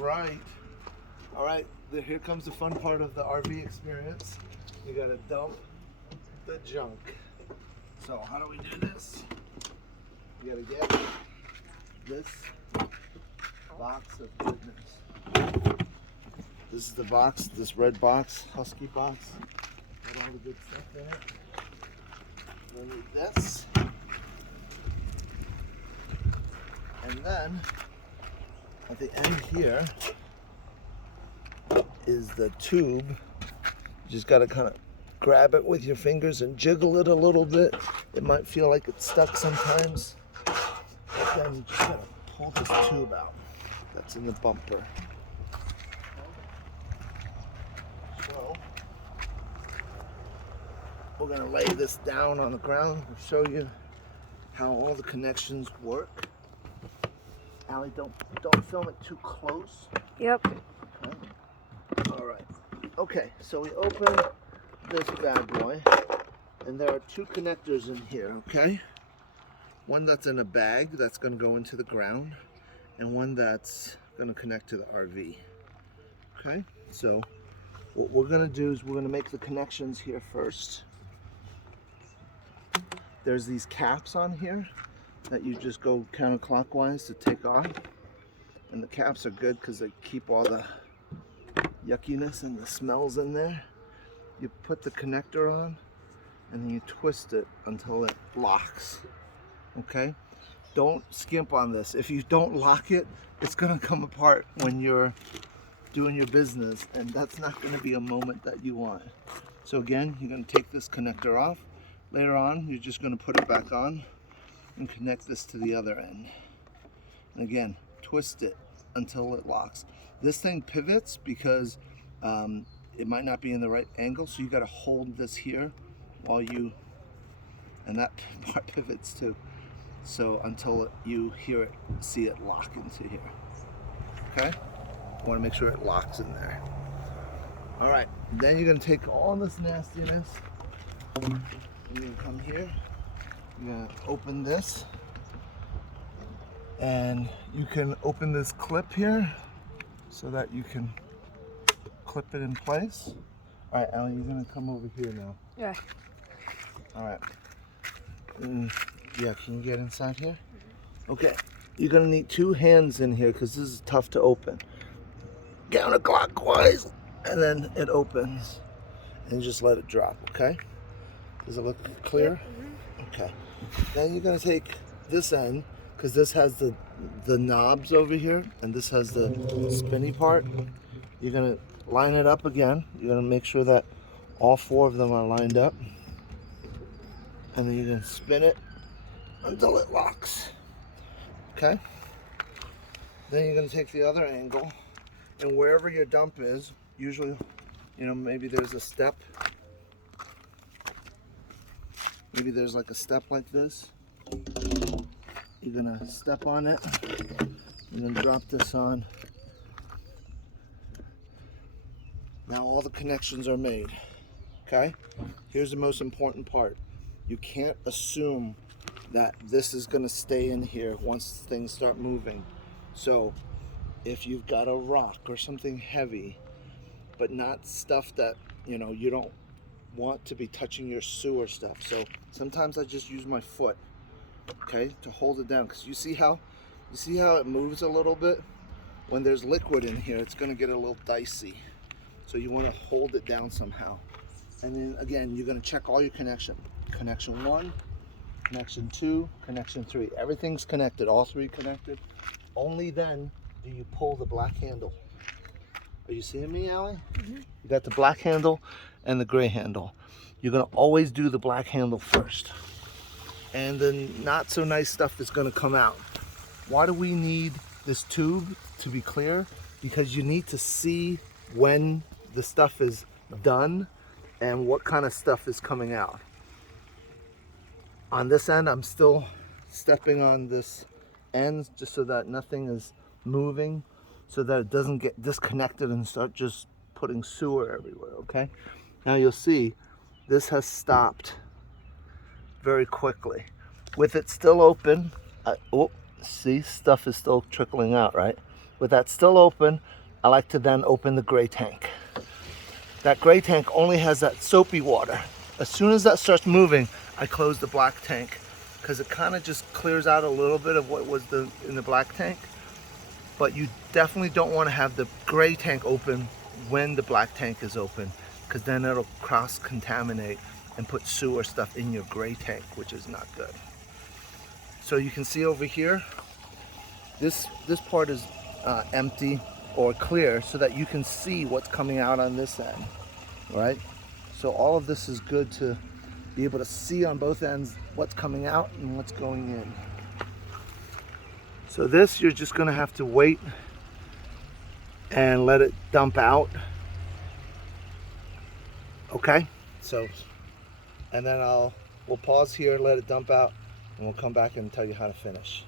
right. All right, here comes the fun part of the RV experience. You gotta dump the junk. So how do we do this? You gotta get this box of goodness. This is the box, this red box, Husky box. Got all the good stuff in it. Then we need this. And then at the end here is the tube. You just gotta kind of grab it with your fingers and jiggle it a little bit. It might feel like it's stuck sometimes, but then you just gotta pull this tube out that's in the bumper. So we're gonna lay this down on the ground and show you how all the connections work. Allie, don't film it too close. Yep. Okay. All right. Okay, so we open this bad boy, and there are two connectors in here, okay? One that's in a bag that's going to go into the ground, and one that's going to connect to the RV. Okay, so what we're going to do is we're going to make the connections here first. There's these caps on here that you just go counterclockwise to take off, and the caps are good because they keep all the yuckiness and the smells in there. You put the connector on and then you twist it until it locks. Okay, don't skimp on this. If you don't lock it, it's gonna come apart when you're doing your business, and that's not going to be a moment that you want. So again, you're going to take this connector off. Later on, you're just going to put it back on and connect this to the other end. And again, twist it until it locks. This thing pivots because it might not be in the right angle, so you got to hold this here while you, and that part pivots too. So until you hear it, see it lock into here. Okay? I want to make sure it locks in there. All right, then you're going to take all this nastiness, and you're going to come here, you're going to open this, and you can open this clip here so that you can clip it in place. All right, Allie, you're going to come over here now. Yeah. All right. Yeah, can you get inside here? Okay, you're going to need two hands in here because this is tough to open. Counterclockwise, and then it opens, and just let it drop, okay? Does it look clear? Okay. Then you're gonna take this end, because this has the knobs over here, and this has the spinny part. You're gonna line it up again. You're gonna make sure that all four of them are lined up, and then you're gonna spin it until it locks, okay? Then you're gonna take the other angle, and wherever your dump is, usually, you know, maybe there's a step. Maybe there's like a step like this. You're gonna step on it and then drop this on. Now all the connections are made, okay? Here's the most important part. You can't assume that this is gonna stay in here once things start moving. So if you've got a rock or something heavy, but not stuff that, you know, you don't want to be touching your sewer stuff. So sometimes I just use my foot, okay, to hold it down, because you see how it moves a little bit? When there's liquid in here, it's gonna get a little dicey. So you wanna hold it down somehow. And then again, you're gonna check all your connection. Connection 1, connection 2, connection 3. Everything's connected, all 3 connected. Only then do you pull the black handle. Are you seeing me, Allie? You got the black handle and the gray handle. You're gonna always do the black handle first. And then not so nice stuff is gonna come out. Why do we need this tube to be clear? Because you need to see when the stuff is done and what kind of stuff is coming out. On this end, I'm still stepping on this end just so that nothing is moving, so that it doesn't get disconnected and start just putting sewer everywhere, okay? Now you'll see this has stopped very quickly. With it still open, see, stuff is still trickling out, right? with that still open, I like to then open the gray tank. That gray tank only has that soapy water. As soon as that starts moving, I close the black tank because it kind of just clears out a little bit of what was in the black tank. But you definitely don't want to have the gray tank open when the black tank is open, because then it'll cross-contaminate and put sewer stuff in your gray tank, which is not good. So you can see over here, this part is empty or clear so that you can see what's coming out on this end, right? So all of this is good to be able to see on both ends what's coming out and what's going in. So this, you're just gonna have to wait and let it dump out. Okay, so, and then we'll pause here, let it dump out, and we'll come back and tell you how to finish.